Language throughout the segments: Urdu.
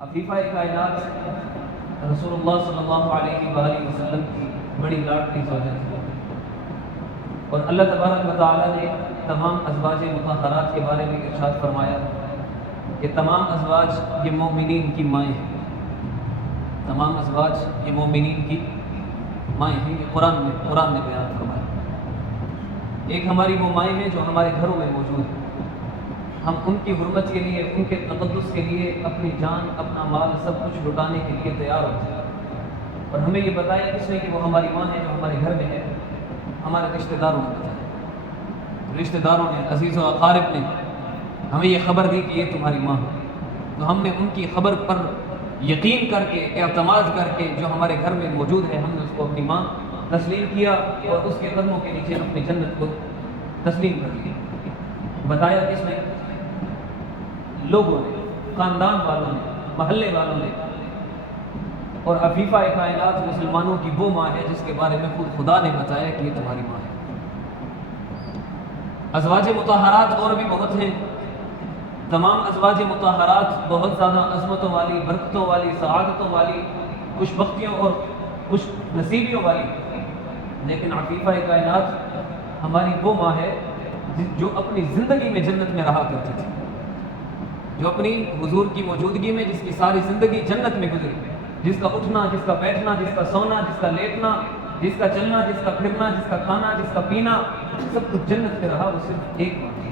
عفیفہ کائنات رسول اللہ صلی اللہ علیہ وآلہ وسلم کی بڑی لاڈلی زوجہ تھی، اور اللہ تبارک و تعالیٰ نے تمام ازواج مطہرات کے بارے میں ارشاد فرمایا کہ تمام ازواج یہ مومنین کی مائیں ہیں، تمام ازواج یہ مومنین کی مائیں ہیں۔ یہ قرآن نے بیان فرمایا۔ ایک ہماری وہ مائیں ہیں جو ہمارے گھروں میں موجود ہیں، ہم ان کی حرمت کے لیے، ان کے تقدس کے لیے اپنی جان، اپنا مال، سب کچھ لٹانے کے لیے تیار ہوتے ہیں، اور ہمیں یہ بتایا کس نے کہ وہ ہماری ماں ہے جو ہمارے گھر میں ہے؟ ہمارے رشتہ داروں نے بتایا، رشتہ داروں نے، عزیز و اقارب نے ہمیں یہ خبر دی کہ یہ تمہاری ماں ہے۔ تو ہم نے ان کی خبر پر یقین کر کے، اعتماد کر کے، جو ہمارے گھر میں موجود ہے، ہم نے اس کو اپنی ماں تسلیم کیا اور اس کے قدموں کے نیچے اپنی جنت کو تسلیم کر لیا۔ بتایا کس نے؟ لوگوں نے، خاندان والوں نے، محلے والوں نے۔ اور عفیفہ کائنات مسلمانوں کی وہ ماں ہے جس کے بارے میں خود خدا نے بتایا کہ یہ تمہاری ماں ہے۔ ازواج مطہرات اور بھی بہت ہیں، تمام ازواج مطہرات بہت زیادہ عظمتوں والی، برکتوں والی، سعادتوں والی، خوش بختیوں اور خوش نصیبیوں والی، لیکن عفیفہ کائنات ہماری وہ ماں ہے جو اپنی زندگی میں جنت میں رہا کرتی تھی، جو اپنی حضور کی موجودگی میں، جس کی ساری زندگی جنت میں گزری، جس کا اٹھنا، جس کا بیٹھنا، جس کا سونا، جس کا لیٹنا، جس کا چلنا، جس کا پھرنا، جس کا کھانا، جس کا پینا، سب کچھ جنت میں رہا، وہ صرف ایک ماں تھی،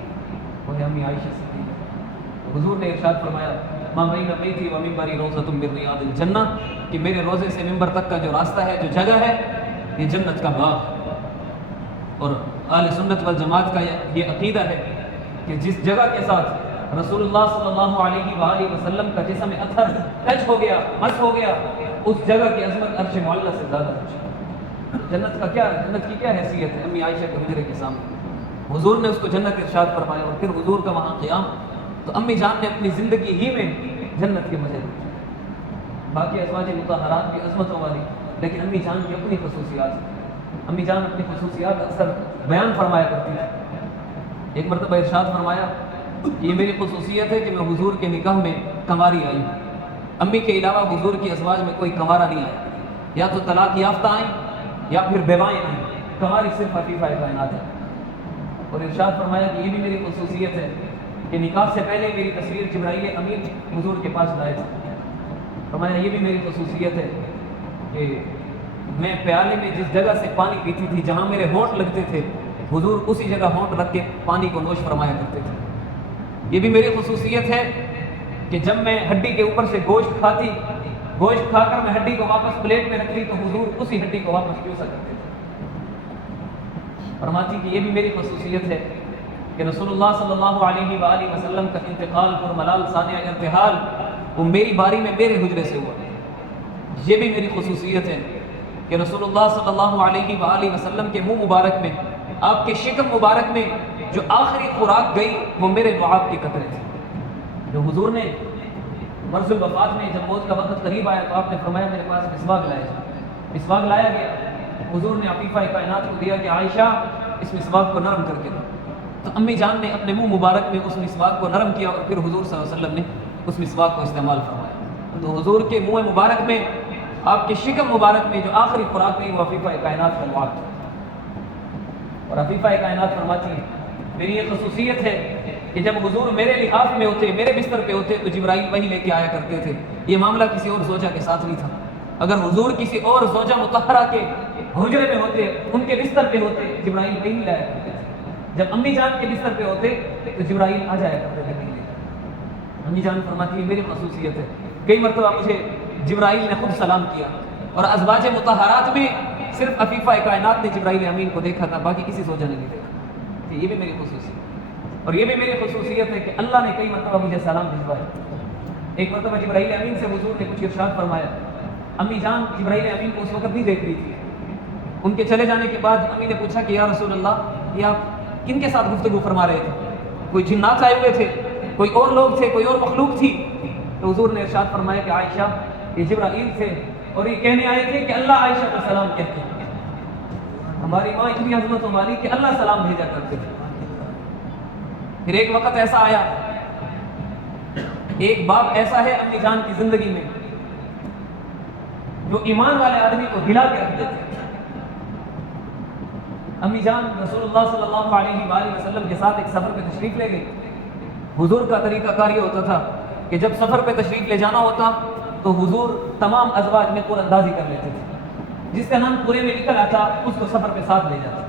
وہ ہے امی عائشہ صدیقہ۔ حضور نے ارشاد فرمایا ما بین بیتی و منبری روضۃ من ریاض الجنہ، کہ میرے روزے سے ممبر تک کا جو راستہ ہے، جو جگہ ہے، یہ جنت کا باغ ہے۔ اور اہل سنت والجماعت کا یہ عقیدہ ہے کہ جس جگہ کے ساتھ رسول اللہ صلی اللہ علیہ وآلہ وسلم کا جسم اطہر ٹچ ہو گیا، مس ہو گیا، اس جگہ کی عظمت عرش معلیٰ سے زیادہ ہے۔ جنت کا کیا، جنت کی کیا حیثیت ہے امی عائشہ کے حجرے کے سامنے؟ حضور نے اس کو جنت ارشاد فرمایا، اور پھر حضور کا وہاں قیام، تو امی جان نے اپنی زندگی ہی میں جنت کے مزے لے۔ باقی ازواج مطہرات بھی عظمتوں والی، لیکن امی جان کی اپنی خصوصیات ہیں۔ امی جان اپنی خصوصیات اکثر بیان فرمایا کرتی ہے۔ ایک مرتبہ ارشاد فرمایا کہ یہ میری خصوصیت ہے کہ میں حضور کے نکاح میں کنواری آئی ہوں، امی کے علاوہ حضور کی ازواج میں کوئی کنوارا نہیں آیا، یا تو طلاق یافتہ آئیں یا پھر بیوائیں آئیں، کنواری صرف عفیفہ کائنات ہے۔ اور ارشاد فرمایا کہ یہ بھی میری خصوصیت ہے کہ نکاح سے پہلے میری تصویر جبرائیل امین حضور کے پاس لائے تھے۔ فرمایا یہ بھی میری خصوصیت ہے کہ میں پیالے میں جس جگہ سے پانی پیتی تھی، جہاں میرے ہونٹ لگتے تھے، حضور اسی جگہ ہونٹ رکھ کے پانی کو نوش فرمایا کرتے تھے۔ یہ بھی میری خصوصیت ہے کہ جب میں ہڈی کے اوپر سے گوشت کھاتی، گوشت کھا کر میں ہڈی کو واپس پلیٹ میں رکھتی، تو حضور اسی ہڈی کو واپس چوسا کرتے تھے۔ فرماتی کہ یہ بھی میری خصوصیت ہے کہ رسول اللہ صلی اللہ علیہ وآلہ وسلم کا انتقال پر ملال ثانیہ ارتحال وہ میری باری میں میرے حجرے سے ہوا۔ یہ بھی میری خصوصیت ہے کہ رسول اللہ صلی اللہ علیہ وآلہ وسلم کے منہ مبارک میں، آپ کے شکم مبارک میں جو آخری خوراک گئی وہ میرے لعاب کے قطرے تھے۔ جو حضور نے مرض الوفات میں جب موت کا وقت قریب آیا تو آپ نے فرمایا میرے پاس مسواک لایا جائے۔ مسواک لایا گیا، حضور نے عفیفہ کائنات کو دیا کہ عائشہ اس مسواک کو نرم کر کے دو۔ تو امی جان نے اپنے منہ مبارک میں اس مسواک کو نرم کیا، اور پھر حضور صلی اللہ علیہ وسلم نے اس مسواک کو استعمال فرمایا۔ تو حضور کے منہ مبارک میں، آپ کے شکم مبارک میں جو آخری خوراک گئی وہ عفیفہ کائنات کا لعاب تھا۔ اور عفیفہ کائنات فرماتی ہے میری یہ خصوصیت ہے کہ جب حضور میرے لحاف میں ہوتے، میرے بستر پہ ہوتے، تو جبرائیل وہی لے کے آیا کرتے تھے۔ یہ معاملہ کسی اور زوجہ کے ساتھ نہیں تھا۔ اگر حضور کسی اور زوجہ مطہرہ کے حجرے میں ہوتے، ان کے بستر پہ ہوتے، جبرائیل وہی نہیں لایا کرتے تھے۔ جب امی جان کے بستر پہ ہوتے تو جبرائیل آ جایا کرتے تھے۔ امی جان فرماتی ہے میری خصوصیت ہے، کئی مرتبہ مجھے جبرائیل نے خود سلام کیا، اور ازواج مطہرات میں صرف عفیفہ کائنات نے جبرائیل امین کو دیکھا تھا، باقی کسی زوجہ نے نہیں دیکھا۔ یہ بھی میری خصوصیت ہے۔ اور یہ بھی میری خصوصیت ہے کہ اللہ نے کئی مرتبہ مجھے سلام بھجوایا۔ ایک مرتبہ جبرائیل امین سے حضور نے کچھ ارشاد فرمایا، امی جان جبرائیل امین کو اس وقت نہیں دیکھ رہی تھی۔ ان کے چلے جانے کے بعد امی نے پوچھا کہ یا رسول اللہ، یہ آپ کن کے ساتھ گفتگو فرما رہے تھے؟ کوئی جنات آئے ہوئے تھے، کوئی اور لوگ تھے، کوئی اور مخلوق تھی؟ تو حضور نے ارشاد فرمایا کہ عائشہ یہ جبرائیل تھے، اور یہ کہنے آئے تھے کہ اللہ عائشہ کو سلام کہتے ہیں۔ ہماری ماں اتنی عظمتوں والی کہ اللہ سلام بھیجا کرتے تھے۔ پھر ایک وقت ایسا آیا ایک باپ ایسا ہے امی جان کی زندگی میں جو ایمان والے آدمی کو ہلا کے رکھ دیتے. امی جان رسول اللہ صلی اللہ علیہ وآلہ وسلم کے ساتھ ایک سفر پہ تشریف لے گئی. حضور کا طریقہ کار یہ ہوتا تھا کہ جب سفر پہ تشریف لے جانا ہوتا تو حضور تمام ازواج میں قرآن اندازی کر لیتے تھے. جس کا نام پورے میں نکل آتا اس کو سفر پہ ساتھ لے جاتے.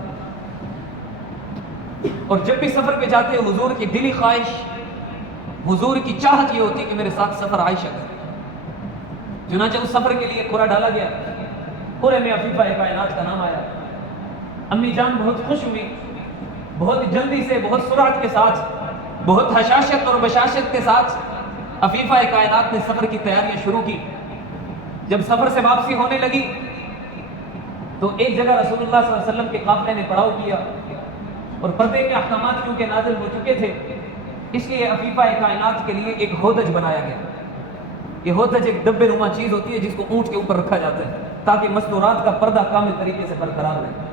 اور جب بھی سفر پہ جاتے حضور کی دلی خواہش، حضور کی چاہت یہ ہوتی کہ میرے ساتھ سفر عائشہ کرے. چنانچہ اس سفر کے لیے قرآ ڈالا گیا. قرے میں عفیفہ کائنات کا نام آیا. امی جان بہت خوش ہوئی، بہت جلدی سے، بہت سرعت کے ساتھ، بہت حشاشت اور بشاشت کے ساتھ عفیفہ کائنات نے سفر کی تیاریاں شروع کی. جب سفر سے واپسی ہونے لگی تو ایک جگہ رسول اللہ صلی اللہ علیہ وسلم کے قافلے نے پڑاؤ کیا اور پردے کے احکامات کیونکہ نازل ہو چکے تھے اس لیے عفیفہ کائنات کے لیے ایک ہودج بنایا گیا. یہ ہودج ایک ڈبے نما چیز ہوتی ہے جس کو اونٹ کے اوپر رکھا جاتا ہے تاکہ مستورات کا پردہ کامل طریقے سے برقرار رہے.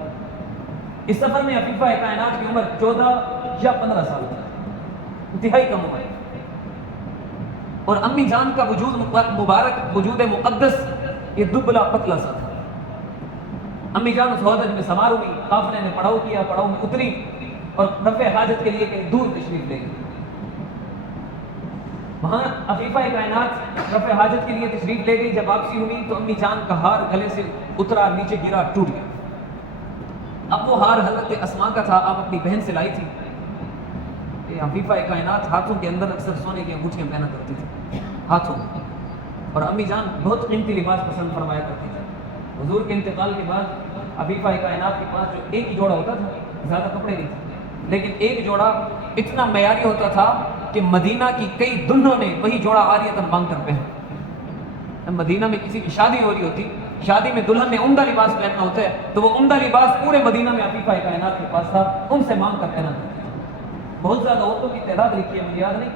اس سفر میں عفیفہ کائنات کی عمر 14 یا 15 سال تھی، انتہائی کم عمر. اور امی جان کا وجود مبارک، وجود مقدس یہ دبلا پتلا سا تھا. امی جان اس ہودج میں سوار ہوئی، قافلے نے پڑاؤ کیا، پڑاؤ میں اتری اور رفع حاجت کے لیے کہیں دور تشریف لے گئی. وہاں عفیفہ کائنات رفع حاجت کے لیے تشریف لے گئی. جب واپسی ہوئی تو امی جان کا ہار گلے سے اترا، نیچے گرا، ٹوٹ گیا. اب وہ ہار حضرت اسماء کا تھا، آپ اپنی بہن سے لائی تھی. عفیفہ کائنات ہاتھوں کے اندر اکثر سونے کی انگوٹھیاں پہنا کرتی تھی ہاتھوں میں. اور امی جان بہت قیمتی لباس پسند فرمایا کرتی تھی. حضور کے انتقال کے بعد عفیفہ کائنات کے پاس جو ایک ہی جوڑا ہوتا تھا، زیادہ کپڑے نہیں تھے، لیکن ایک جوڑا اتنا معیاری ہوتا تھا کہ مدینہ کی کئی دلہنوں نے وہی جوڑا عاریۃً مانگ کر پہنا. مدینہ میں کسی کی شادی ہو رہی ہوتی، شادی میں دلہن نے عمدہ لباس پہننا ہوتا ہے تو وہ عمدہ لباس پورے مدینہ میں عفیفہ کائنات کے پاس تھا، ان سے مانگ کر پہنا تھا. بہت زیادہ عورتوں کی تعداد لکھی ہے، مجھے یاد نہیں،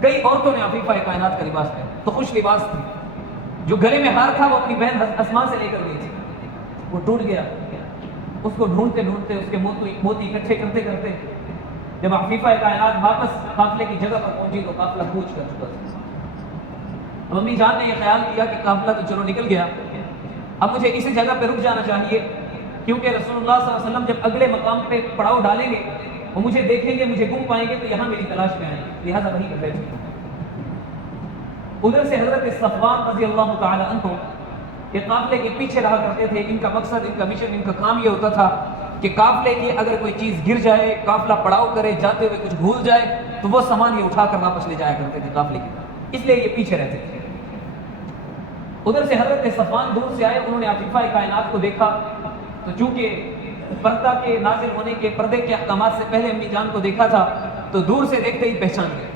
کئی عورتوں نے عفیفہ کائنات کا لباس پہنا. تو خوش لباس تھی. جو گلے میں ہار تھا وہ اپنی بہن اسماء سے لے کر گئی تھی، وہ ٹوٹ گیا. اس کو ڈھونڈتے ڈھونڈتے، اس کے موتی اکٹھے کرتے کرتے جب عفیفہ کائنات واپس قافلے کی جگہ پر پہنچی تو قافلہ کوچ کر چکا تھا. اب امی جان نے یہ خیال کیا کہ قافلہ تو چلو نکل گیا، اب مجھے اسی جگہ پہ رک جانا چاہیے کیونکہ رسول اللہ صلی اللہ علیہ وسلم جب اگلے مقام پہ پڑاؤ ڈالیں گے وہ مجھے دیکھیں گے، مجھے گم پائیں گے تو یہاں میری تلاش میں آئیں گے، لہٰذا وہیں پہ بیٹھے. ادھر سے حضرت صفوان رضی اللہ تعالی عنہ یہ قافلے کے پیچھے رہا کرتے تھے. ان کا مقصد، ان کا مشن، ان کا کام یہ ہوتا تھا کہ قافلے کی اگر کوئی چیز گر جائے، قافلہ پڑاؤ کرے، جاتے ہوئے کچھ بھول جائے تو وہ سامان یہ اٹھا کر واپس لے جایا کرتے تھے قافلے کی، اس لیے یہ پیچھے رہتے تھے. ادھر سے حضرت صفوان دور سے آئے، انہوں نے عفیفہ کائنات کو دیکھا تو چونکہ پردہ کے نازل ہونے کے، پردے کے احکامات سے پہلے امی جان کو دیکھا تھا تو دور سے دیکھتے ہی پہچان گئے.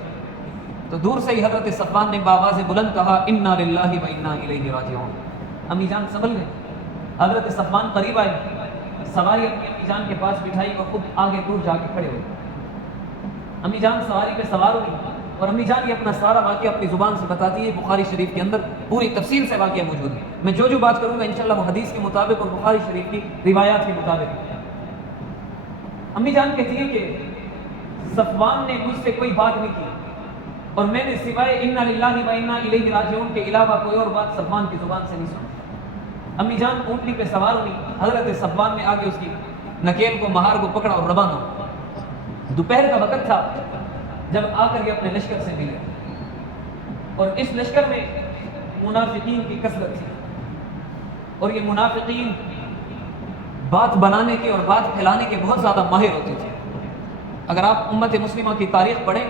تو دور سے ہی حضرت صفوان نے بآواز بلند کہا انا للہ و انا الیہ راجعون. امی جان سنبھل گئے. حضرت صفوان قریب آئے، سواری اپنی امی جان کے پاس بٹھائی اور خود آگے دور جا کے کھڑے ہوئے. امی جان سواری پہ سوار ہوئی اور امی جان یہ اپنا سارا واقعہ اپنی زبان سے بتاتی ہے. بخاری شریف کے اندر پوری تفصیل سے واقعہ موجود ہے. میں جو بات کروں گا انشاءاللہ وہ حدیث کے مطابق اور بخاری شریف کی روایات کے مطابق. امی جان کہتی ہے کہ صفوان نے مجھ سے کوئی بات نہیں کی اور میں نے سوائے انا للہ و انا الیہ راجعون کے علاوہ کوئی اور بات صفوان کی زبان سے نہیں سنی. امی جان اونٹنی پہ سوار ہوئی، حضرت صفوان نے آگے اس کی نکیل کو، مہار کو پکڑا اور روانہ ہوا. دوپہر کا وقت تھا جب آ کر یہ اپنے لشکر سے ملے اور اس لشکر میں منافقین کی کثرت تھی اور یہ منافقین بات بنانے کے اور بات پھیلانے کے بہت زیادہ ماہر ہوتے تھے. اگر آپ امت مسلمہ کی تاریخ پڑھیں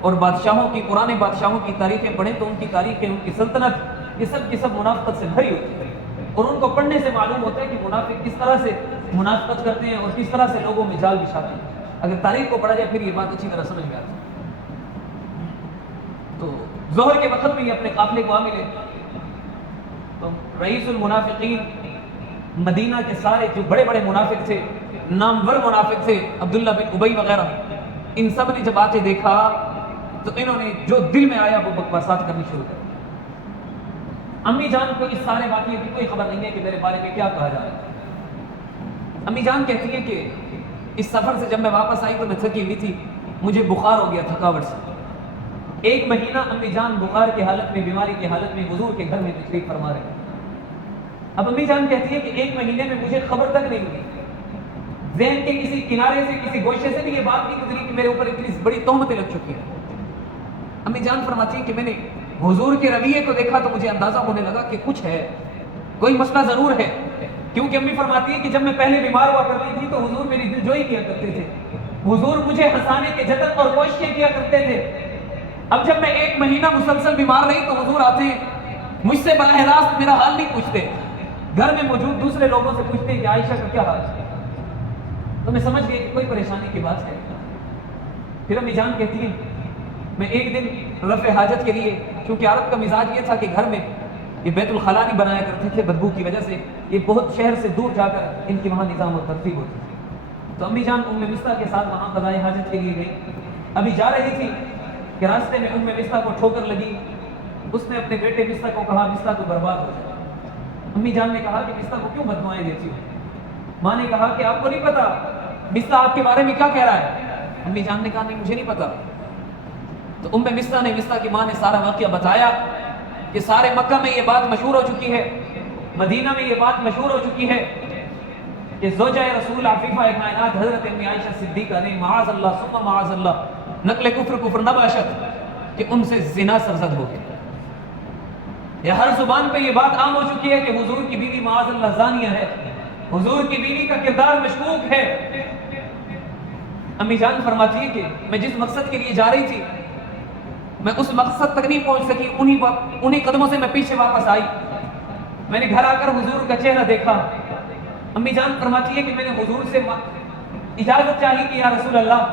اور بادشاہوں کی، پرانے بادشاہوں کی تاریخیں پڑھیں تو ان کی تاریخیں، ان کی سلطنت یہ سب کی سب منافقت سے بھری ہوتی ہے. اور ان کو پڑھنے سے معلوم ہوتا ہے کہ منافق کس طرح سے منافقت کرتے ہیں اور کس طرح سے لوگوں میں جال بچھاتے ہیں. اگر تاریخ کو پڑھا جائے پھر یہ بات اچھی طرح سمجھ میں آتی ہے. تو ظہر کے وقت میں یہ اپنے قافلے کو آ ملے تو رئیس المنافقین، مدینہ کے سارے جو بڑے بڑے منافق تھے، نامور منافق تھے، عبداللہ بن ابی وغیرہ، ان سب نے جب آتے دیکھا تو انہوں نے جو دل میں آیا وہ بکواسات کرنی شروع کر. امی جان کو اس سارے واقعے کی کوئی خبر نہیں ہے کہ میرے بارے میں کیا کہا جا رہا ہے. امی جان کہتی ہے کہ اس سفر سے جب میں واپس آئی تو میں تھکی ہوئی تھی، مجھے بخار ہو گیا تھکاوٹ سے. ایک مہینہ امی جان بخار کی حالت میں، بیماری کی حالت میں حضور کے گھر میں تشریف فرما رہے ہیں۔ اب امی جان کہتی ہے کہ ایک مہینے میں مجھے خبر تک نہیں ہوئی، ذہن کے کسی کنارے سے، کسی گوشے سے بھی یہ بات نہیں گزری کہ میرے اوپر اتنی بڑی تہمتیں لگ چکی ہیں۔ امی جان فرماتی ہے کہ میں نے حضور کے رویے کو دیکھا تو مجھے اندازہ ہونے لگا کہ کچھ ہے، کوئی مسئلہ ضرور ہے، کیونکہ امی فرماتی ہے کہ جب میں پہلے بیمار ہوا کرتی تھی تو حضور میری دلجوئی کیا کرتے تھے، حضور مجھے ہنسانے کے جتن اور کوششیں کیا کرتے تھے۔ اب جب میں ایک مہینہ مسلسل بیمار رہی تو حضور آتے ہیں، مجھ سے براہ راست میرا حال نہیں پوچھتے، گھر میں موجود دوسرے لوگوں سے پوچھتے کہ عائشہ کا کیا حال ہے۔ تو میں سمجھ گئی کہ کوئی پریشانی کی بات ہے۔ پھر امی جان کہتی ہے میں ایک دن رفع حاجت کے لیے، کیونکہ عرب کا مزاج یہ تھا کہ گھر میں یہ بیت الخلا نہیں بنایا کرتے تھے بدبو کی وجہ سے، یہ بہت شہر سے دور جا کر ان کی وہاں نظام و ترتیب ہوتی تھی، تو امی جان ام مصطح کے ساتھ وہاں قضائے حاجت کے لیے گئی۔ ابھی جا رہی تھی کہ راستے میں ام مصطح کو ٹھوکر لگی، اس نے اپنے بیٹے مصطح کو کہا مصطح تو برباد ہو جائے۔ امی جان نے کہا کہ مصطح کو کیوں بددعائیں دیتی ہو؟ ماں نے کہا کہ آپ کو نہیں پتا مصطح آپ کے بارے میں کیا کہہ رہا ہے؟ امی جان نے کہا نہیں مجھے نہیں پتا۔ تو ام مصطح نے، مصطح کی ماں نے سارا واقعہ بتایا کہ سارے مکہ میں یہ بات مشہور ہو چکی ہے، مدینہ میں یہ بات مشہور ہو چکی ہے کہ زوجہ رسول عفیفہ کائنات حضرت ام عائشہ صدیقہ نے معاذ اللہ ثم معاذ اللہ نقل کفر نہ باشد کہ ان سے زنا سرزد ہو گیا۔ یہ ہر زبان پہ یہ بات عام ہو چکی ہے کہ حضور کی بیوی معاذ اللہ زانیہ ہے، حضور کی بیوی کا کردار مشکوک ہے۔ امی جان فرماتی ہے کہ میں جس مقصد کے لیے جا رہی تھی میں اس مقصد تک نہیں پہنچ سکی، انہی قدموں سے میں پیچھے واپس آئی۔ میں نے گھر آ کر حضور کا چہرہ دیکھا۔ امی جان فرماتی ہے کہ میں نے حضور سے اجازت چاہی کہ یا رسول اللہ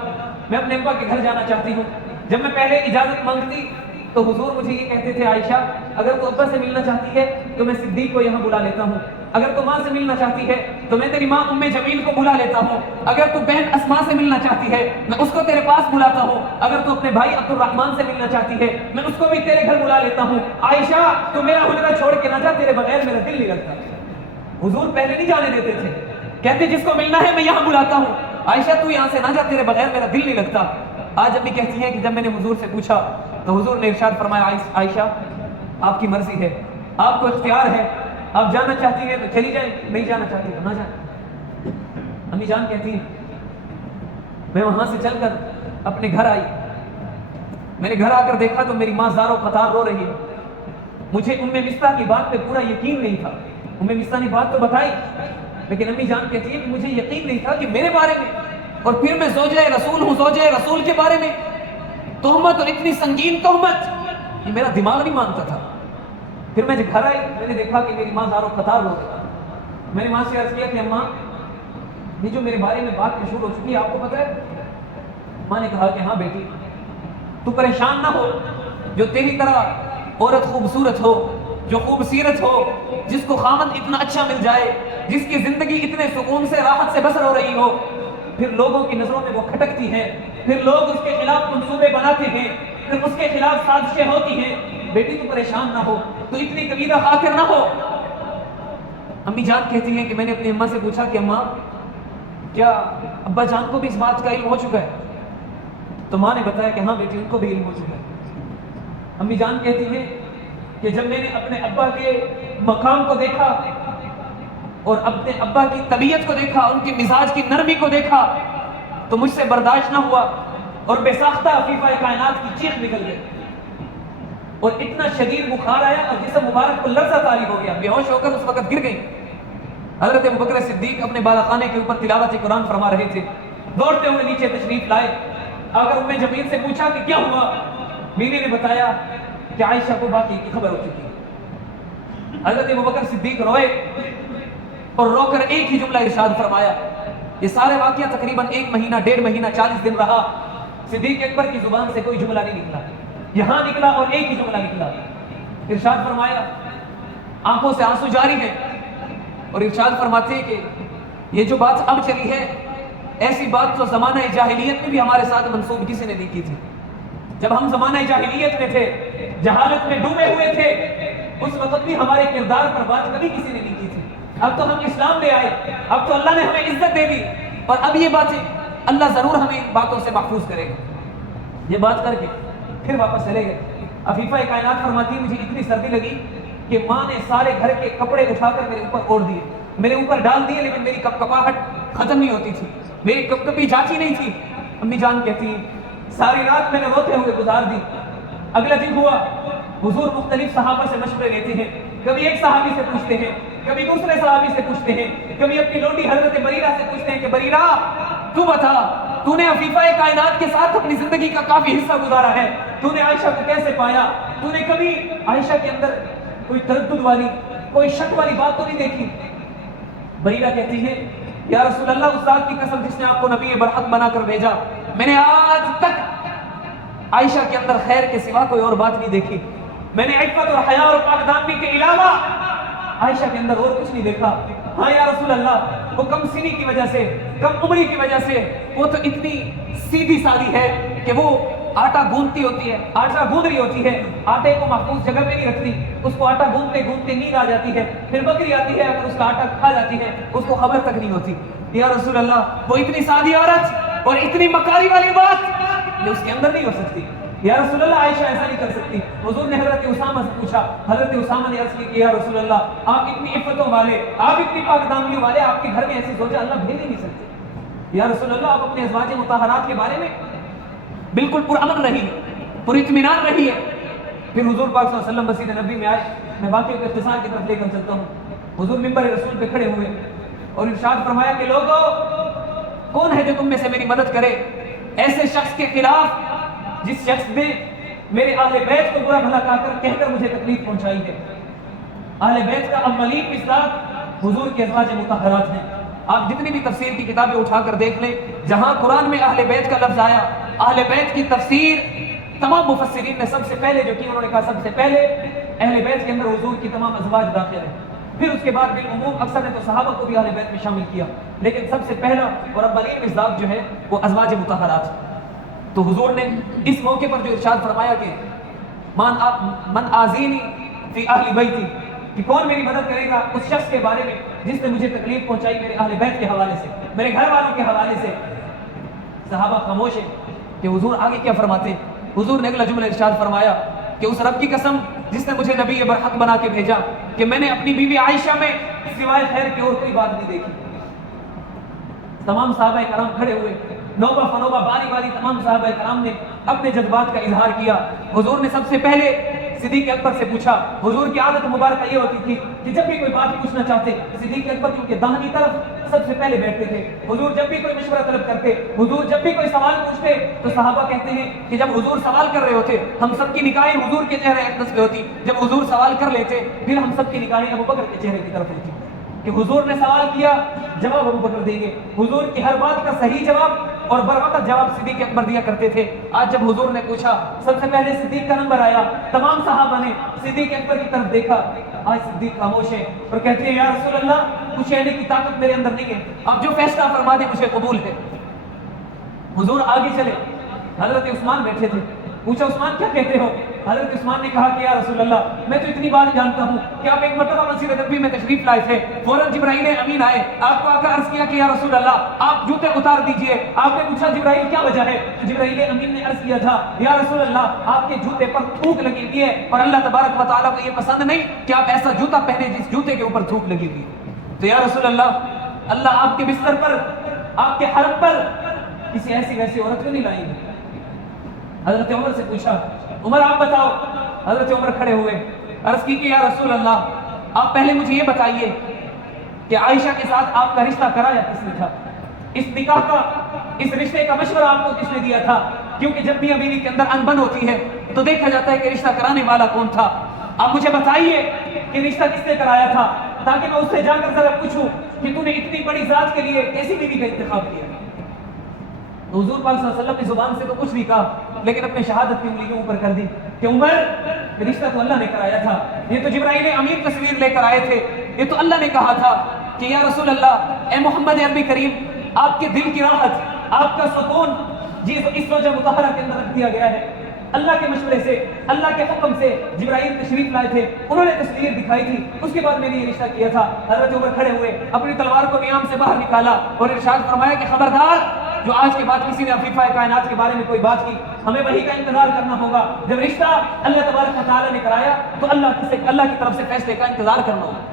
میں اپنے ابا کے گھر جانا چاہتی ہوں۔ جب میں پہلے اجازت مانگتی تو حضور مجھے یہ کہتے تھے عائشہ اگر تو ابا سے ملنا چاہتی ہے تو میں صدیق کو یہاں بلا لیتا ہوں، اگر تو ماں سے ملنا چاہتی ہے تو میں تیری ماں ام جمیل کو بلا لیتا ہوں، اگر تو بہن اسماء سے ملنا چاہتی ہے میں اس کو تیرے پاس بلاتا ہوں، اگر تو اپنے بھائی عبد الرحمن سے ملنا چاہتی ہے میں اس کو بھی تیرے گھر بلا لیتا ہوں۔ عائشہ تو میرا حجرہ چھوڑ کے نہ جا، تیرے بغیر میرا دل نہیں لگتا۔ حضور پہلے نہیں جانے دیتے تھے، کہتے جس کو ملنا ہے میں یہاں بلاتا ہوں، عائشہ تو یہاں سے نہ جا، تیرے بغیر میرا دل نہیں لگتا۔ آج امی کہتی ہے کہ جب میں نے حضور سے پوچھا تو حضور نے ارشاد فرمایا عائشہ آپ کی مرضی ہے، آپ کو اختیار ہے، آپ جانا چاہتی ہیں تو چلی جائیں، نہیں جانا چاہتی تو نہ جائیں۔ امی جان کہتی ہیں میں وہاں سے چل کر اپنے گھر آئی، میں نے گھر آ کر دیکھا تو میری ماں زار و قطار رو رہی ہے۔ مجھے ام مصطح کی بات پہ پورا یقین نہیں تھا، ام مصطح نے بات تو بتائی لیکن امی جان کہتی ہے کہ مجھے یقین نہیں تھا کہ میرے بارے میں، اور پھر میں زوجہ رسول ہوں، زوجہ رسول کے بارے میں تہمت، اور اتنی سنگین تہمت، یہ میرا دماغ نہیں مانتا تھا۔ پھر میں جب گھر آئی میں نے دیکھا کہ میری ماں زار و قطار رو گئی۔ میں نے ماں سے عرض کیا کہ اماں یہ جو میرے بارے میں بات مشہور ہو چکی ہے آپ کو پتہ ہے؟ ماں نے کہا کہ ہاں بیٹی تو پریشان نہ ہو، جو تیری طرح عورت خوبصورت ہو، جو خوبصیرت ہو، جس کو خامد اتنا اچھا مل جائے، جس کی زندگی اتنے سکون سے راحت سے بسر ہو رہی ہو، پھر لوگوں کی نظروں میں وہ کھٹکتی ہے، پھر لوگ اس کے خلاف منصوبے بناتے ہیں، پھر اس کے خلاف سازشیں ہوتی ہیں۔ بیٹی تو پریشان نہ ہو، تو اتنی کبیرہ خاطر نہ ہو۔ امی جان کہتی ہیں کہ میں نے اپنی اماں سے پوچھا کہ اماں کیا ابا جان کو بھی اس بات کا علم ہو چکا ہے؟ تو ماں نے بتایا کہ ہاں بیٹی ان کو بھی علم ہو چکا ہے۔ امی جان کہتی ہیں کہ جب میں نے اپنے ابا کے مقام کو دیکھا اور اپنے ابا کی طبیعت کو دیکھا، ان کی مزاج کی نرمی کو دیکھا تو مجھ سے برداشت نہ ہوا اور بے ساختہ عفیفہ کائنات کی چیخ نکل گئی اور اتنا شدید بخار آیا اور جسم مبارک کو لرزہ طاری ہو گیا، بے ہوش ہو کر اس وقت گر گئی۔ حضرت ابوبکر صدیق اپنے بالاخانے کے اوپر تلاوت قرآن فرما رہے تھے، دوڑتے ہوئے نیچے تشریف لائے۔ اگر ام جمیل سے پوچھا کہ کیا ہوا، بیوی نے بتایا کہ عائشہ کو باقی کی خبر ہو چکی ہے۔ حضرت ابوبکر صدیق روئے اور رو کر ایک ہی جملہ ارشاد فرمایا۔ یہ سارے واقعہ تقریباً 1 مہینہ 1.5 مہینہ 40 دن رہا، صدیق اکبر کی زبان سے کوئی جملہ نہیں نکلا، یہاں نکلا اور ایک ہی جملہ نکلا، ارشاد فرمایا آنکھوں سے آنسو جاری ہیں اور ارشاد فرماتے ہیں کہ یہ جو بات اب چلی ہے ایسی بات تو زمانہ جاہلیت میں بھی ہمارے ساتھ منسوب کسی نے نہیں کی تھی۔ جب ہم زمانہ جاہلیت میں تھے، جہالت میں ڈوبے ہوئے تھے، اس وقت بھی ہمارے کردار پر بات کبھی کسی نے نہیں کی تھی۔ اب تو ہم اسلام لے آئے، اب تو اللہ نے ہمیں عزت دے دی، اور اب یہ باتیں اللہ ضرور ہمیں باتوں سے محفوظ کرے گا۔ یہ بات کر کے پھر واپس چلے گئے۔ عفیفہ کائنات فرماتی ہے مجھے اتنی سردی لگی کہ ماں نے سارے گھر کے کپڑے اٹھا کر میرے اوپر اوڑھ دیے، میرے اوپر ڈال دیے، لیکن میری کپکپاہٹ ختم نہیں ہوتی تھی، میری کپکپی جاتی نہیں تھی۔ امی جان کہتی ہیں ساری رات میں نے روتے ہوئے گزار دی۔ اگلا دن ہوا، حضور مختلف صحابہ سے مشورے لیتے ہیں، کبھی ایک صحابی سے پوچھتے ہیں، کبھی دوسرے صحابی سے پوچھتے ہیں، کبھی اپنی لونڈی حضرت بریرہ سے پوچھتے ہیں کہ بریرہ تو بتا، تو نے عفیفہ کائنات کے ساتھ اپنی زندگی کا کافی حصہ گزارا ہے، تو نے عائشہ کو کیسے پایا؟ تو نے کبھی عائشہ کے اندر کوئی تردد والی، کوئی شک والی بات تو نہیں دیکھی؟ بریرہ کہتی ہے یا رسول اللہ، اس ذات کی قسم جس نے آپ کو نبی برحق بنا کر بھیجا، میں نے آج تک عائشہ کے اندر خیر کے سوا کوئی اور بات نہیں دیکھی، میں نے عفت اور حیا اور پاک دامنی کے علاوہ عائشہ کے اندر اور کچھ نہیں دیکھا۔ ہاں یا رسول اللہ، وہ کم سنی کی وجہ سے، کم عمری کی وجہ سے وہ تو اتنی سیدھی سادی ہے کہ وہ آٹا گوندتی ہوتی ہے، آٹا گوندھ رہی ہوتی ہے، آٹے کو محفوظ جگہ پہ نہیں رکھتی، اس کو آٹا گوندتے گوندتے نیند آ جاتی ہے، پھر بکری آتی ہے اگر اس کا آٹا کھا جاتی ہے اس کو خبر تک نہیں ہوتی۔ یا رسول اللہ، وہ اتنی سادی عورت اور اتنی مکاری والی بات یہ اس کے اندر نہیں ہو سکتی۔ یا رسول اللہ، عائشہ ایسا نہیں کر سکتی۔ حضور نے حضرت اسامہ سے پوچھا، حضرت اسامہ نے عرض کی کہ یا رسول اللہ، آپ اتنی عفتوں والے، آپ اتنی پاک دامنیوں والے، آپ کے گھر میں ایسی زوجہ اللہ بھیج ہی نہیں سکتے۔ یا رسول اللہ، آپ اپنے ازواج مطہرات کے بارے میں بالکل پرامن رہی ہے، پر اطمینان رہی ہے۔ پھر حضور پاک صلی اللہ علیہ وسلم مسجد نبی میں آئے، میں واقعے کو اختصار کی طرف لے کر چلتا ہوں۔ حضور منبر رسول پہ کھڑے ہوئے اور ارشاد فرمایا کہ لوگوں، کون ہے جو تم میں سے میری مدد کرے ایسے شخص کے خلاف جس شخص نے میرے اہل بیت کو برا بھلا کہہ کر مجھے تکلیف پہنچائی ہے۔ اہل بیت کا اولین مصداق حضور کے ازواج مطہرات ہیں۔ آپ جتنی بھی تفسیر کی کتابیں اٹھا کر دیکھ لیں، جہاں قرآن میں اہل بیت کا لفظ آیا، اہل بیت کی تفسیر تمام مفسرین نے سب سے پہلے جو کی، انہوں نے کہا سب سے پہلے اہل بیت کے اندر حضور کی تمام ازواج داخل ہیں۔ پھر اس کے بعد بالعموم اکثر نے تو صحابہ کو بھی اہل بیت میں شامل کیا، لیکن سب سے پہلا اور اولین مصداق جو ہے وہ ازواج مطہرات۔ تو حضور نے اس موقع پر جو ارشاد فرمایا کہ من آذینی فی اہل بیتی، کہ کون میری مدد کرے گا اس شخص کے بارے میں جس نے مجھے تکلیف پہنچائی میرے اہل بیت کے حوالے سے، میرے گھر والوں کے حوالے سے۔ صحابہ خاموش ہیں کہ حضور آگے کیا فرماتے ہیں۔ حضور نے اگلا جملہ ارشاد فرمایا کہ اس رب کی قسم جس نے مجھے نبی برحق بنا کے بھیجا کہ میں نے اپنی بیوی عائشہ میں سوائے خیر کی اور کوئی بات نہیں دیکھی۔ تمام صحابہ کرام کھڑے ہوئے، نوبہ فنوبہ باری باری تمام صحابہ کرام نے اپنے جذبات کا اظہار کیا۔ حضور نے سب سے پہلے صدیق اکبر سے پوچھا۔ حضور کی عادت مبارکہ یہ ہوتی تھی کہ جب بھی کوئی بات پوچھنا چاہتے، صدیق اکبر کیونکہ داہنی طرف سب سے پہلے بیٹھتے تھے۔ حضور جب بھی کوئی مشورہ طلب کرتے، حضور جب بھی کوئی سوال پوچھتے تو صحابہ کہتے ہیں کہ جب حضور سوال کر رہے ہوتے ہم سب کی نگاہیں حضور کے چہرے اقدس پہ ہوتی، جب حضور سوال کر لیتے پھر ہم سب کی نگاہیں ابوبکر کے چہرے کی طرف ہوتی کہ حضور نے سوال کیا، جواب ابوبکر دیں گے۔ حضور کی ہر بات کا صحیح جواب اور بروقت جواب صدیق اکبر دیا کرتے تھے۔ آج جب حضور نے پوچھا، سب سے پہلے صدیق کا نمبر آیا، تمام صحابہ نے صدیق اکبر کی طرف دیکھا۔ آج صدیق خاموش ہے اور کہتے ہیں یا رسول اللہ، کچھ کہنے کی طاقت میرے اندر نہیں ہے، آپ جو فیصلہ فرما دیں مجھے قبول ہے۔ حضور آگے چلے، حضرت عثمان بیٹھے تھے، پوچھا عثمان کیا کہتے ہو؟ حضرت عثمان نے کہا کہ یا رسول اللہ، میں تو اتنی بات جانتا ہوں کہ آپ ایک مرتبہ مسجد نبوی میں تشریف لائے تھے، فوراً جبرائیل امین آئے، آپ کو آ کر عرض کیا کہ یا رسول اللہ آپ جوتے اتار دیجئے۔ آپ نے پوچھا جبرائیل کیا وجہ ہے؟ جبرائیل امین نے عرض کیا تھا یا رسول اللہ آپ کے جوتے پر تھوک لگی ہوئی ہے اور اللہ تبارک و تعالیٰ کو یہ پسند نہیں کہ آپ ایسا جوتا پہنے جس جوتے کے اوپر تھوک لگی ہوئی ہے۔ تو یا رسول اللہ، اللہ آپ کے بستر پر، آپ کے حرم پر کسی ایسی ویسی عورت کو نہیں لائیں گے۔ حضرت عمر سے پوچھا، عمر آپ بتاؤ۔ حضرت عمر کھڑے ہوئے، عرض کی کہ یا رسول اللہ آپ پہلے مجھے یہ بتائیے کہ عائشہ کے ساتھ آپ کا رشتہ کرایا کس نے تھا؟ اس نکاح کا، اس رشتے کا مشورہ آپ کو کس نے دیا تھا؟ کیونکہ جب میاں بیوی کے اندر انبن ہوتی ہے تو دیکھا جاتا ہے کہ رشتہ کرانے والا کون تھا۔ آپ مجھے بتائیے کہ رشتہ کس نے کرایا تھا تاکہ میں اس سے جا کر ذرا پوچھوں کہ تو نے اتنی بڑی ذات کے لیے کیسی بیوی کا انتخاب کیا۔ حضور پاک صلی اللہ علیہ وسلم نے زبان سے تو کچھ نہیں کہا لیکن اپنے شہادت کی انگلیوں اوپر کر دی کہ عمر، رشتہ تو اللہ نے کرایا تھا، یہ تو جبرائیل امین تصویر لے کر آئے تھے، یہ تو اللہ نے کہا تھا کہ یا رسول اللہ، اے محمد عربی کریم، آپ کے دل کی راحت، آپ کا سکون اس زوجہ مطہرہ کے اندر رکھ دیا گیا ہے۔ اللہ کے مشورے سے، اللہ کے حکم سے جبرائیل تشریف لائے تھے، انہوں نے تصویر دکھائی تھی، اس کے بعد میں نے یہ رشتہ کیا تھا۔ حضرت عمر کھڑے ہوئے، اپنی تلوار کو نیام سے باہر نکالا اور ارشاد فرمایا کہ خبردار، جو آج کے بعد کسی نے عفیفہ کائنات کے بارے میں کوئی بات کی، ہمیں وہی کا انتظار کرنا ہوگا. جب رشتہ اللہ تبارک و تعالیٰ نے کرایا تو اللہ کی طرف سے فیصلے کا انتظار کرنا ہوگا.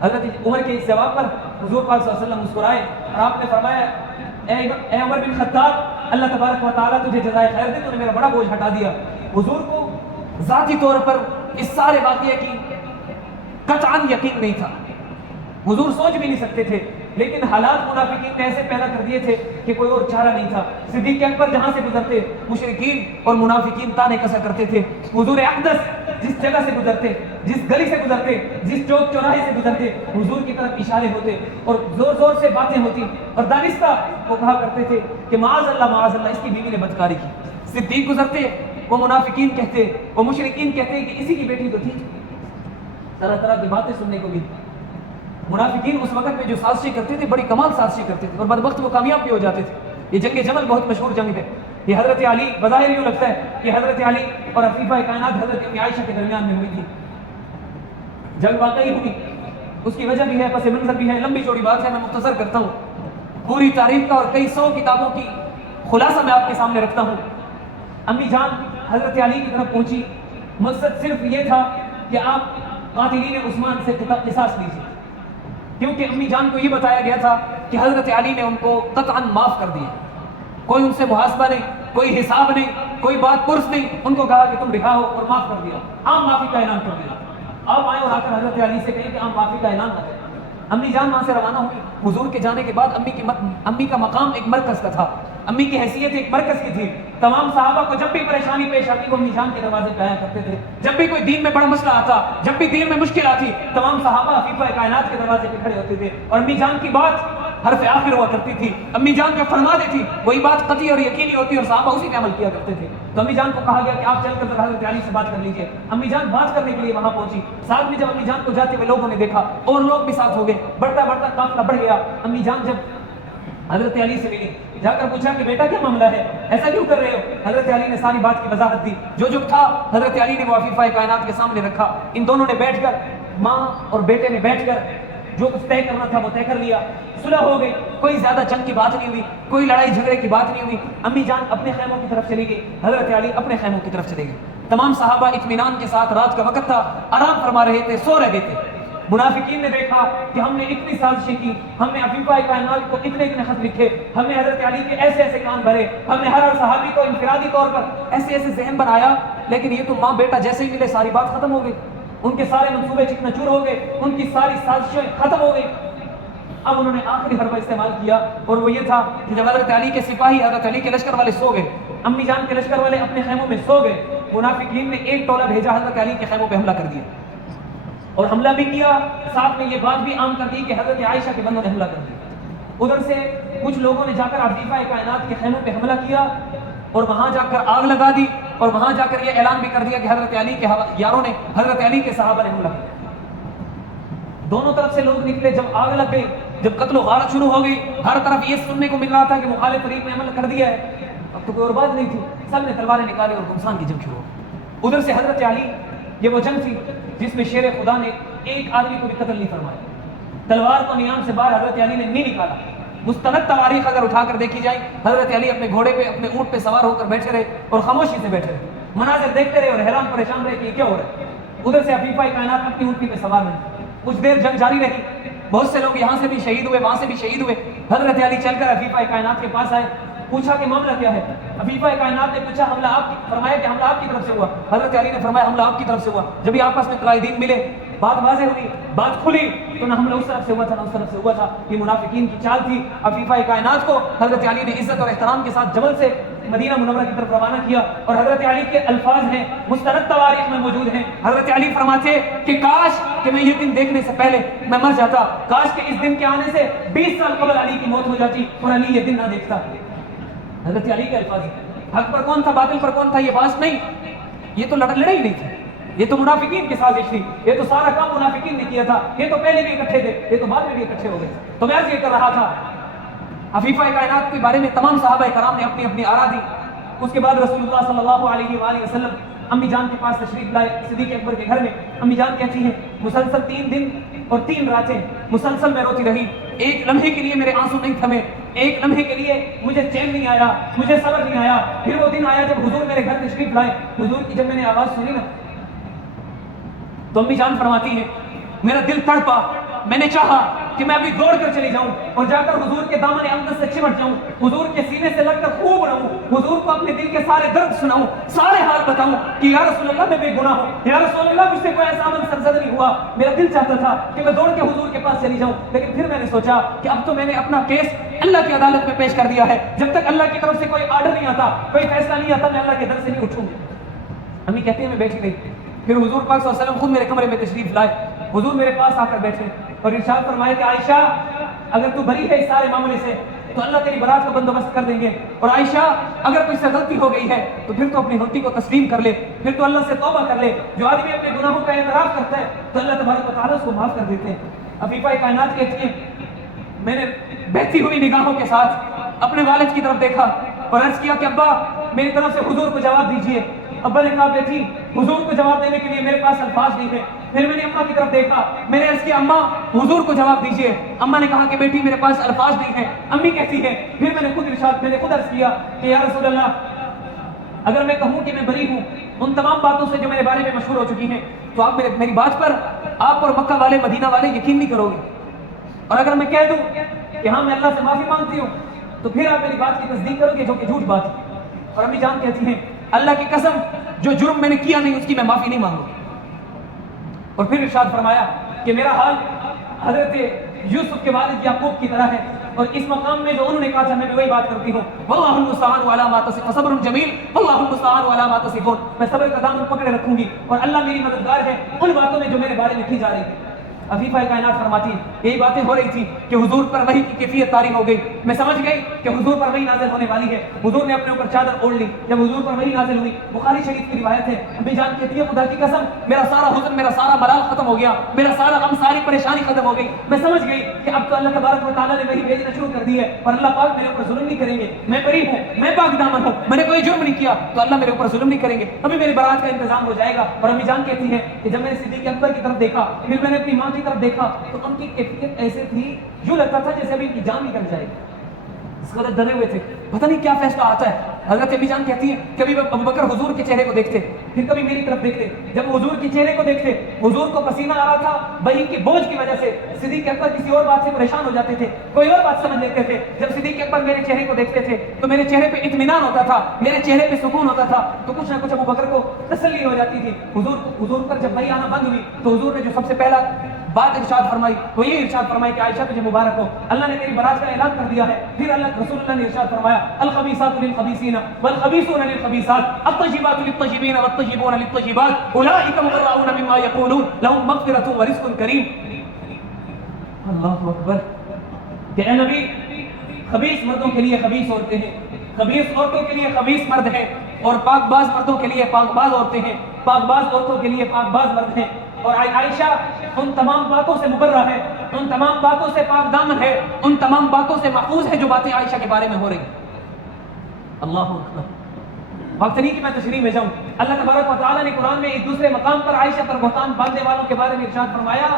حضرت عمر کے اس جواب پر حضور پاک صلی اللہ علیہ وسلم مسکرائے اور آپ نے فرمایا اے عمر بن خطاب، اللہ تبارک و تعالیٰ تجھے جزائے خیر دے، تو نے میرا بڑا بوجھ ہٹا دیا. حضور کو ذاتی طور پر اس سارے واقعے کی قطعاً یقین نہیں تھا، حضور سوچ بھی نہیں سکتے تھے، لیکن حالات منافقین نے ایسے پیدا کر دیے تھے کہ کوئی اور چارہ نہیں تھا. صدیق اکبر جہاں سے گزرتے مشرکین اور منافقین تانے کسا کرتے تھے. حضور اقدس جس جگہ سے گزرتے، جس گلی سے گزرتے، جس چوک چوراہے سے گزرتے، حضور کی طرف اشارے ہوتے اور زور زور سے باتیں ہوتی اور دانستہ وہ کہا کرتے تھے کہ معاذ اللہ اس کی بیوی نے بدکاری کی. صدیق گزرتے، وہ منافقین کہتے، وہ مشرکین کہتے کہ اسی کی بیٹی تو تھی. طرح طرح کی باتیں سننے کو ملی. منافقین اس وقت میں جو سازشیں کرتے تھے بڑی کمال سازشیں کرتے تھے اور بدبخت وہ کامیاب بھی ہو جاتے تھے. یہ جنگ جمل بہت مشہور جنگ ہے. یہ حضرت علی بظاہر یوں لگتا ہے کہ حضرت علی اور عفیفہ کائنات حضرت ام عائشہ کے درمیان میں ہوئی تھی. جنگ واقعی ہوئی، اس کی وجہ بھی ہے، پس منظر بھی ہے، لمبی چوڑی بات ہے، میں مختصر کرتا ہوں. پوری تاریخ کا اور کئی 100 کتابوں کی خلاصہ میں آپ کے سامنے رکھتا ہوں. امی جان حضرت علی کی طرف پہنچی، مقصد صرف یہ تھا کہ آپ قاتلین عثمان سے قصاص لیجیے، کیونکہ امی جان کو یہ بتایا گیا تھا کہ حضرت علی نے ان کو قطعاً معاف کر دیا، کوئی ان سے محاسبہ نہیں، کوئی حساب نہیں، کوئی بات پرس نہیں. ان کو کہا کہ تم رہا ہو اور معاف کر دیا، عام معافی کا اعلان کر دیا. آپ آئے اور آ کر حضرت علی سے کہیں کہ عام معافی کا اعلان نہ کریں. امی جان وہاں سے روانہ ہوئی. حضور کے جانے کے بعد امی کا مقام ایک مرکز کا تھا، امی کی حیثیت ایک مرکز کی تھی. تمام صحابہ کو جب بھی پریشانی پیش آتی وہ امی جان کے دروازے پہ آیا کرتے تھے. جب بھی کوئی دین میں بڑا مسئلہ آتا، جب بھی دین میں مشکل آتی، تمام صحابہ عفیفہ کائنات کے دروازے پہ کھڑے ہوتے تھے اور امی جان کی بات حرف آخر ہوا کرتی تھی. امی جان جو فرما دیتی وہی بات قطعی اور یقینی ہوتی اور صحابہ اسی پہ عمل کیا کرتے تھے. تو امی جان کو کہا گیا کہ آپ چل کر حضرت علی سے بات کر لیجیے. امی جان بات کرنے کے لیے وہاں پہنچی. ساتھ میں جب امی جان کو جاتے ہوئے لوگوں نے دیکھا اور لوگ بھی ساتھ ہو گئے، بڑھتا بڑھتا قافلہ بڑھ گیا. امی جان جب حضرت علی سے ملی، جا کر پوچھا کہ بیٹا کیا معاملہ ہے، ایسا کیوں کر رہے ہو؟ حضرت علی نے ساری بات کی وضاحت دی. جو تھا حضرت علی نے وہ عفیفہ کائنات کے سامنے رکھا. ان دونوں نے بیٹھ کر، ماں اور بیٹے نے بیٹھ کر جو کچھ طے کرنا تھا وہ طے کر لیا. صلح ہو گئی، کوئی زیادہ جنگ کی بات نہیں ہوئی، کوئی لڑائی جھگڑے کی بات نہیں ہوئی. امی جان اپنے خیموں کی طرف چلی گئی، حضرت علی اپنے خیموں کی طرف چلے گئے. تمام صحابہ اطمینان کے ساتھ، رات کا وقت تھا، آرام فرما رہے تھے، سو رہے تھے. منافقین نے دیکھا کہ ہم نے اتنی سازشیں کی، ہم نے عفیفہ کائنات کو اتنے خط لکھے، ہم نے حضرت علی کے ایسے ایسے کان بھرے، ہم نے ہر صحابی کو انفرادی طور پر ایسے ایسے ذہن بنایا، لیکن یہ تو ماں بیٹا جیسے ہی ملے ساری بات ختم ہو گئی. ان کے سارے منصوبے چکنا چور ہو گئے، ان کی ساری سازشیں ختم ہو گئی. اب انہوں نے آخری حربہ استعمال کیا اور وہ یہ تھا کہ جب حضرت علی کے سپاہی، حضرت علی کے لشکر والے سو گئے، امی جان کے لشکر والے اپنے خیموں میں سو گئے، منافقین نے ایک ٹولہ بھیجا، حضرت علی کے خیموں پہ حملہ کر دیا اور حملہ بھی کیا. ساتھ میں یہ بات بھی عام کر دی کہ حضرت عائشہ کے بندوں نے حملہ کر دیا. ادھر سے کچھ لوگوں نے جا کر عفیفہ کائنات کے خیموں پہ حملہ کیا اور وہاں جا کر آگ لگا دی اور وہاں جا کر یہ اعلان بھی کر دیا کہ حضرت علی کے یاروں نے، حضرت علی کے صحابہ نے حملہ کیا. دونوں طرف سے لوگ نکلے. جب آگ لگ گئی، جب قتل و غارت شروع ہو گئی، ہر طرف یہ سننے کو مل رہا تھا کہ مخالف فریق نے عمل کر دیا ہے. اب تو کوئی اور بات نہیں تھی، سب نے تلواریں نکالی اور گمسان کی جنگ شروع ہو. ادھر سے حضرت علی، یہ وہ جنگ تھی جس میں شیر خدا نے ایک آدمی کو بھی قتل نہیں فرمایا. تلوار کو نیام سے باہر حضرت علی نے نہیں نکالا. مستند تواریخ اگر اٹھا کر دیکھی جائے، حضرت علی اپنے گھوڑے پہ، اپنے اونٹ پہ سوار ہو کر بیٹھے رہے اور خاموشی سے بیٹھے رہے، مناظر دیکھتے رہے اور حیران پریشان رہے کہ یہ کیا ہو رہا ہے. ادھر سے عفیفہ کائنات اپنی اونٹی پہ سوار رہے. کچھ دیر جنگ جاری رہی، بہت سے لوگ یہاں سے بھی شہید ہوئے، وہاں سے بھی شہید ہوئے. حضرت علی چل کر عفیفہ کائنات کے پاس آئے، پوچھا کہ معاملہ کیا ہے. عفیفہ کائنات نے پوچھا حملہ آپ کی، فرمایا کہ حملہ آپ کی طرف سے ہوا. حضرت علی نے فرمایا حملہ آپ کی طرف سے ہوا. جب بھی آپس میں قائدین ملے، بات واضح ہوئی، بات کھلی، تو نہ حملہ اس طرف سے ہوا تھا نہ اس طرف سے ہوا تھا. یہ منافقین کی چال تھی. عفیفہ کائنات کو حضرت علی نے عزت اور احترام کے ساتھ جبل سے مدینہ منورہ کی طرف روانہ کیا اور حضرت علی کے الفاظ ہیں، مستند تواریخ میں موجود ہیں. حضرت علی فرماتے کہ کاش کہ میں یہ دن دیکھنے سے پہلے میں مر جاتا، کاش کہ اس دن کے آنے سے 20 سال قبل علی کی موت ہو جاتی اور علی یہ دن نہ دیکھتا. حضرت علی کے الفاظ ہیں. حق پر کون تھا، باطل پر کون تھا، یہ بات نہیں، یہ تو لڑائی نہیں تھی، یہ تو منافقین کی سازش تھی. یہ تو سارا کام منافقین نے کیا تھا. یہ تو پہلے بھی اکٹھے تھے، یہ تو بعد میں بھی اکٹھے ہو گئے. تو میں یہ کر رہا تھا. عفیفہ کائنات کے بارے میں تمام صحابہ کرام نے اپنی اپنی آرا دی. اس کے بعد رسول اللہ صلی اللہ علیہ وآلہ وسلم امی جان کے پاس تشریف لائے، صدیق اکبر کے گھر میں. امی جان کہتی ہیں مسلسل 3 دن اور 3 راتیں مسلسل میں روتی رہی. ایک لمحے کے لیے میرے آنسو نہیں تھمے. ایک لمحے کے لیے مجھے چین نہیں آیا، مجھے صبر نہیں آیا۔ پھر وہ دن آیا جب حضور میرے گھر تشریف لائے، حضور کی جب میں نے آواز سنی نا تو امی جان فرماتی ہیں میرا دل تڑپا، میں نے چاہا کہ میں ابھی دوڑ کر چلی جاؤں اور جا کر حضور کے دامن اقدس سے چمٹ جاؤں، حضور کے سینے سے لگ کر خوب رہوں، حضور کو اپنے دل کے سارے درد سناؤں، سارے حال بتاؤں کہ یا رسول اللہ میں بے گناہ ہوں، یا رسول اللہ مجھ سے کوئی ایسا عمل سرزد نہیں ہوا۔ میرا دل چاہتا تھا کہ میں دوڑ کے حضور کے پاس چلی جاؤں، لیکن پھر میں نے سوچا کہ اب تو میں نے اپنا کیس اللہ کی عدالت میں پیش کر دیا ہے، جب تک اللہ کی طرف سے کوئی آرڈر نہیں آتا، کوئی فیصلہ نہیں آتا، میں اللہ کے در سے نہیں اٹھوں گی۔ امی کہتی ہیں میں بیٹھی رہی، پھر حضور پاک صلی اللہ علیہ وسلم خود میرے کمرے میں تشریف لائے، حضور میرے پاس آ کر بیٹھے اور ارشاد فرمائے کہ عائشہ اگر تو بری ہے اس سارے معاملے سے تو اللہ تیری برات کا بندوبست کر دیں گے، اور عائشہ اگر تجھ سے غلطی ہو گئی ہے تو پھر تو اپنی غلطی کو تسلیم کر لے، پھر تو اللہ سے توبہ کر لے۔ جو آدمی اپنے گناہوں کا اعتراف کرتا ہے تو اللہ تبارک و تعالیٰ اس کو معاف کر دیتے ہیں۔ عفیفہ کائنات کہتی ہیں میں نے بہتی ہوئی نگاہوں کے ساتھ اپنے والد کی طرف دیکھا اور عرض کیا کہ ابا میری طرف سے حضور کو جواب دیجئے۔ ابا نے کہا بیٹی حضور کو جواب دینے کے لیے میرے پاس الفاظ نہیں ہے۔ پھر میں نے اماں کی طرف دیکھا، میں نے عرض کیا اماں حضور کو جواب دیجئے۔ اماں نے کہا کہ بیٹی میرے پاس الفاظ نہیں ہے۔ امی کہتی ہے پھر میں نے خود عرض کیا کہ یا رسول اللہ اگر میں کہوں کہ میں بری ہوں ان تمام باتوں سے جو میرے بارے میں مشہور ہو چکی ہیں تو آپ میری بات پر آپ اور مکہ والے مدینہ والے یقین نہیں کرو گے، اور اگر میں کہہ دوں کہ ہاں میں اللہ سے معافی مانگتی ہوں تو پھر آپ میری بات کی تصدیق کرو گے جو کہ جھوٹ بات ہے۔ اور امی جان کہتی ہیں اللہ کی قسم جو جرم میں نے کیا نہیں اس کی میں معافی نہیں مانگوں گی۔ اور پھر ارشاد فرمایا کہ میرا حال حضرت یوسف کے والد یعقوب کی طرح ہے، اور اس مقام میں جو انہوں نے کہا تھا میں وہی بات کرتی ہوں، واللہ المستعان علی ما تصفون صبر جمیل واللہ المستعان علی ما تصفون، میں صبر کا دامن پکڑے رکھوں گی اور اللہ میری مددگار ہے ان باتوں میں جو میرے بارے میں کی جا رہی ہے۔ عفیفہ کائنات فرماتی ہے یہی باتیں ہو رہی تھی کہ حضور پر وحی کی کیفیت طاری ہو گئی، میں سمجھ گئی کہ حضور پر وحی نازل ہونے والی ہے۔ حضور نے اپنے اوپر چادر اوڑھ لی، جب حضور پر وحی نازل ہوئی بخاری شریف کی روایت ہے، امی جان کہتی ہے خدا کی قسم میرا سارا حزن میرا سارا ملال ختم ہو گیا، میرا سارا غم ساری پریشانی ختم ہو گئی، میں سمجھ گئی کہ اب تو اللہ تبارک و تعالیٰ نے وحی بھیجنا شروع کر دی ہے اور اللہ پاک میرے اوپر ظلم نہیں کریں گے، میں بری ہوں، میں پاک دامن ہوں، میں نے کوئی جرم نہیں کیا تو اللہ میرے اوپر ظلم نہیں کریں گے، ابھی میری برات کا انتظام ہو جائے گا۔ اور امی جان کہتی ہے کہ جب میں نے صدیق اکبر کی طرف دیکھا پھر میں نے اپنی ماں کی طرف دیکھا تو ان کی کیفیت ایسے تھی یوں لگتا تھا جیسے ابھی ان کی جان نکل جائے گی، اس قدر ڈرے ہوئے تھے، پتہ نہیں کیا فیصلہ آتا ہے۔ حضرت امی جان کہتی ہیں کبھی ابو بکر حضور کے چہرے کو دیکھتے پھر کبھی میری طرف دیکھتے، جب حضور کے چہرے کو دیکھتے حضور کو پسینہ آ رہا تھا وحی کے بوجھ کی وجہ سے، صدیق اکبر کسی اور بات سے پریشان ہو جاتے تھے، کوئی اور بات سمجھ لیتے تھے، جب صدیق اکبر میرے چہرے کو دیکھتے تھے تو میرے چہرے پہ اطمینان ہوتا تھا، میرے چہرے پہ سکون ہوتا تھا، تو کچھ نہ کچھ ابو بکر کو تسلی ہو جاتی تھی۔ حضور پر جب وحی آنا بند ہوئی تو حضور نے جو سب سے پہلا بات ارشاد فرمائی وہ یہ ارشاد فرمائی کہ عائشہ تجھے مبارک ہو، اللہ نے تیری برات کا اعلان کر دیا ہے۔ پھر رسول اللہ نے ارشاد فرمایا الخبیثات للخبیثین والخبیثون للخبیثات الطیبات للطیبین والطیبون للطیبات اولئک مبرؤون مما یقولون لهم مغفرۃ ورزق کریم۔ اللہ اکبر کہ اے نبی خبیث مردوں کے لیے خبیث عورتیں ہیں، خبیث عورتوں کے لیے خبیث مرد ہیں، اور پاک باز مردوں کے لیے پاک باز عورتیں ہیں، پاک باز عورتوں کے لیے پاک باز مرد ہیں۔ اور عائشہ ان تمام باتوں سے مبرہ ہے، ان تمام باتوں سے پاک دامن ہے، ان تمام باتوں سے محفوظ ہے جو باتیں عائشہ کے بارے میں ہو رہی ہیں۔ اللہ اکبر، وقت نہیں کہ میں تشریح میں جاؤں، اللہ تبارک و تعالیٰ نے قرآن میں ایک دوسرے مقام پر عائشہ پر بہتان باندھنے والوں کے بارے میں ارشاد فرمایا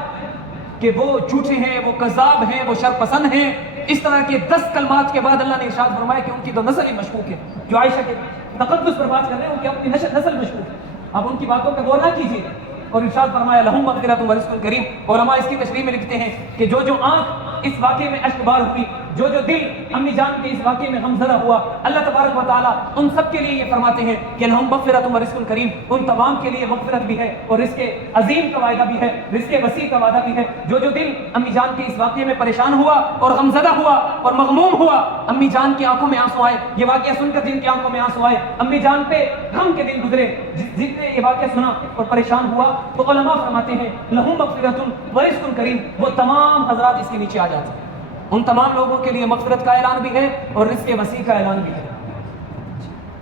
کہ وہ جھوٹے ہیں، وہ کذاب ہیں، وہ شر پسند ہیں۔ اس طرح کے 10 کلمات کے بعد اللہ نے ارشاد فرمایا کہ ان کی تو نسل ہی مشکوک ہے، جو عائشہ کے تقدس پر بات کر رہے ہیں ان کی اپنی نسل مشکوک ہے، آپ ان کی باتوں پہ غور نہ کیجیے۔ اور ارشاد فرمایا لہم مغفرۃ ورزق کریم۔ علماء اس کی تشریح میں لکھتے ہیں کہ جو آنکھ اس واقعے میں اشک بار ہوئی، جو دل امی جان کے اس واقعے میں غمزدہ ہوا، اللہ تبارک و تعالیٰ ان سب کے لیے یہ فرماتے ہیں کہ لہم مغفرۃ ورزق کریم، ان تمام کے لیے مغفرت بھی ہے اور رزق عظیم کا وعدہ بھی ہے، رزق وسیع کا وعدہ بھی ہے۔ جو دل امی جان کے اس واقعے میں پریشان ہوا اور غمزدہ ہوا اور مغموم ہوا، امی جان کی آنکھوں میں آنسو آئے، یہ واقعہ سن کر جن کی آنکھوں میں آنسو آئے، امی جان پہ غم کے دن گزرے، جن نے یہ واقعہ سنا اور پریشان ہوا، تو علماء فرماتے ہیں لہم مغفرۃ ورزق کریم، وہ تمام حضرات اس کے نیچے آ جاتے ہیں، ان تمام لوگوں کے لیے مغفرت کا اعلان بھی ہے اور رزق وسیع کا اعلان بھی ہے۔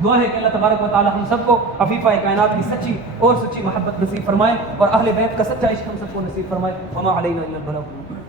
دعا ہے کہ اللہ تبارک و تعالی ہم سب کو عفیفہ کائنات کی سچی اور سچی محبت نصیب فرمائے اور اہل بیت کا سچا عشق ہم سب کو نصیب فرمائے۔ وما علینا الا البلاغ۔